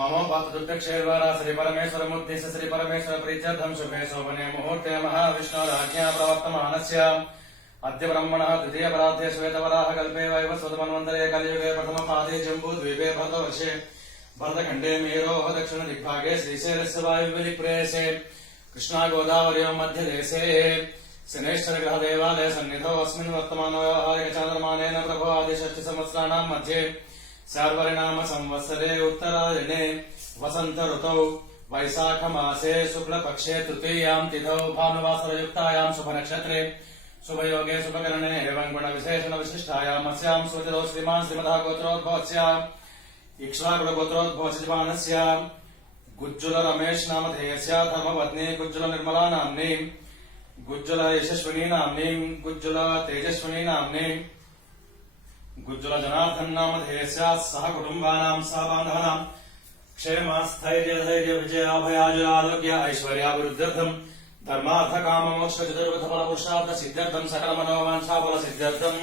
मम पात्रक्षेर्वारा श्री परमेश्वर मुद्देश श्री परमेश्वर प्रीत्यर्थं शुभे शोभने मुहूर्ते महाविष्णुराज्ञा प्रवर्तमानस्य अद्य ब्रह्मणः द्वितीय पराध्ये श्वेतवराह कल्पे वैवस्वतमन्वन्तरे कलियुगे प्रथमपादे जम्बूद्वीपे भरतवर्षे भरतखण्डे मेरोः दक्षिण दिग्भागे श्रीशैलस्य वायुव्यदिक्प्रदेशे कृष्णा गोदावर्योः मध्यदेशे शनैश्वर ग्रह देवालय सन्निधौ अस्मिन् वर्तमानव्यावहारिकचान्द्रमानेन प्रभो आदिषष्टि संवत्सराणां मध्ये शार्वरीनाम संवत्सरे उत्तरायणे वसंत ऋतौ वैशाख मासे शुक्ल पक्षे तृतीयां तिथौ भानुवासरयुक्तायां शुभनक्षत्रे शुभयोगे शुभकरणे एवं गुण विशेषण विशिष्टायाम् अस्यां सुतिथौ श्रीमान् श्रीमतः गोत्रोद्भवस्य इक्ष्वाकुलगोत्रोद्भवस्य गुज्जुल रमेश नामधेयस्य धर्मपत्नी गुज्जुल निर्मला नाम्नी गुज्जुल यशस्विनी नाम्नी गुज्जुल तेजस्विनी नाम्नी गुज्जुल जनार्दन नामधेयस्य सह कुटुम्बानां सह बान्धवानां क्षेमस्थैर्य धैर्य विजयाभयाजुरारोग्य ऐश्वर्याभिवृद्ध्यर्थं धर्मार्थ काम मोक्ष चतुर्विध फल पुरुषार्थ सिद्ध्यर्थं सकल मनोवांछा फल सिद्ध्यर्थं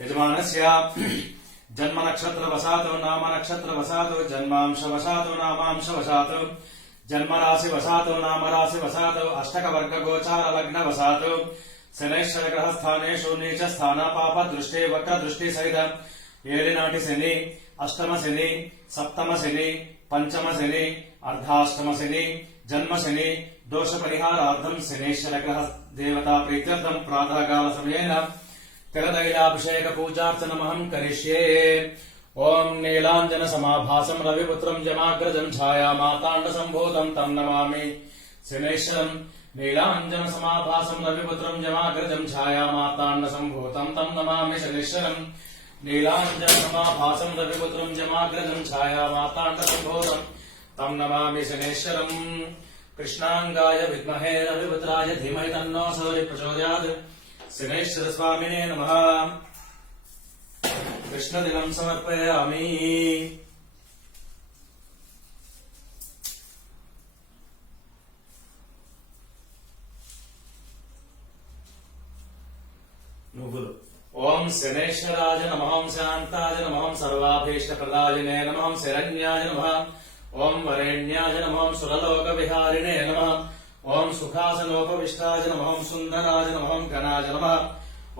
यजमानस्य जन्म नक्षत्र वसातो नाम नक्षत्र वसातो जन्मांश वसातो नामांश वसातो जन्म राशि वसातो नाम राशि वसातो अष्टक वर्ग गोचार लग्न वसातो शनैश्वर ग्रह स्थानेषु नीच स्थान पाप दृष्टि वक्र दृष्टि सहित ఏలినాటి శని అష్టమ శని సప్తమ శని పంచమ శని అర్ధాష్టమ శని జన్మ శని దోష పరిహారార్థం శనేశ్వర గ్రహ దేవతా ప్రీత్యర్థం ప్రాతకాల సమయేన తిలతైలాభిషేక పూజార్చనమహం కరిష్యే. ఓం నీలాంజన సమాభాసం రవిపుత్రం జమాగ్రజం ఛాయా మాతాండ సంభూతం తం నమామి శనేశ్వరం. నీలాంజన సమాభాసం రవిపుత్రం జమాగ్రజం ఛాయా మాతాండ సంభూతం తం నమామి శనేశ్వరం. నీలాంజన సమాభాసం రవిపుత్రం జమాగ్రజం ఛాయా మాతాండ సంభూతం తం నమామి శనేశ్వరం. కృష్ణాంగాయ విద్మహే రవిపుత్రాయ ధీమహి తన్నో సూర్య ప్రచోదయాత్. శనేశ్వర స్వామినే నమః. కృష్ణదినం సమర్పయామి. నువ్వులు. ఓం శనేశ్వరాయ నమః. శాంతాయ నమః. సర్వాభీష్టప్రదాయినే నమః. శరణ్యాయ నమః. ఓం వరేణ్యాయ నమః. సురలోక విహారిణే నమః. ఓం సుఖాసనోపవిష్టాయ నమః. సుందరాయ నమః. ఘనాయ నమః.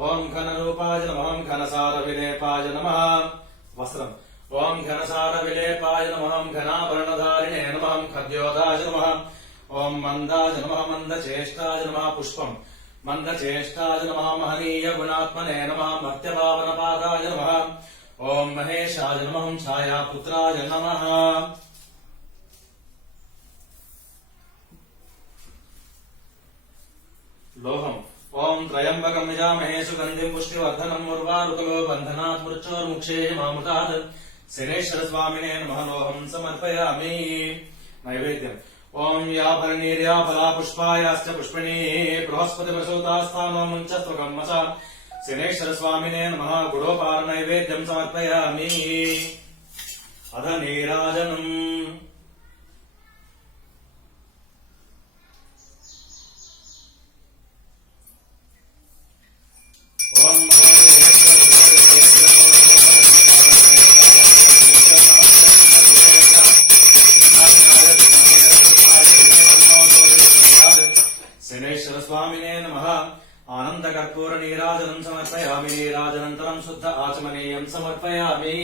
ఓం ఘనరూపాయ నమః. ఘనసార విలేపాయ నమః. వస్త్రం. ఓం ఘనసార విలేపాయ నమః. ఘనాభరణధారిణే నమః. ఖద్యోదాయ నమః. ఓం మందాయ నమః. మందచేష్టాయ నమః. పుష్పం. మందచేష్టాయ నమః. మహనీయ గుణాత్మనే నమః. మర్త్యపావనపాదాయ నమః. ఓం మహేశాయ నమః. ఛాయాపుత్రాయ నమః. లోహం. ఓం త్రయంబకం యజామహే సుగంధిం పుష్టివర్ధనం ఉర్వారుకలో బంధనాత్ మృత్యోర్ముక్షేయమామృతాత్. శనేశ్వర స్వామినే నమః. లోహం సమర్పయామి. నైవేద్యం. ఓం యాభరణీర్యా ఫలా పుష్పాయాశ్చ పుష్పిణీ బృహస్పతి ప్రసూతాస్థానో ముంచస్త్వకమ్మస. శనేశ్వర స్వామినే నమః. గుడోపార నైవేద్యం సమర్పయామి. అధ నీరాజనం. ఓం శనేశ్వర స్వామినే నమః. ఆనంద కర్పూర నీరాజనం సమర్పయామి. నీరాజనంతరం శుద్ధ ఆచమనీయం సమర్పయామి.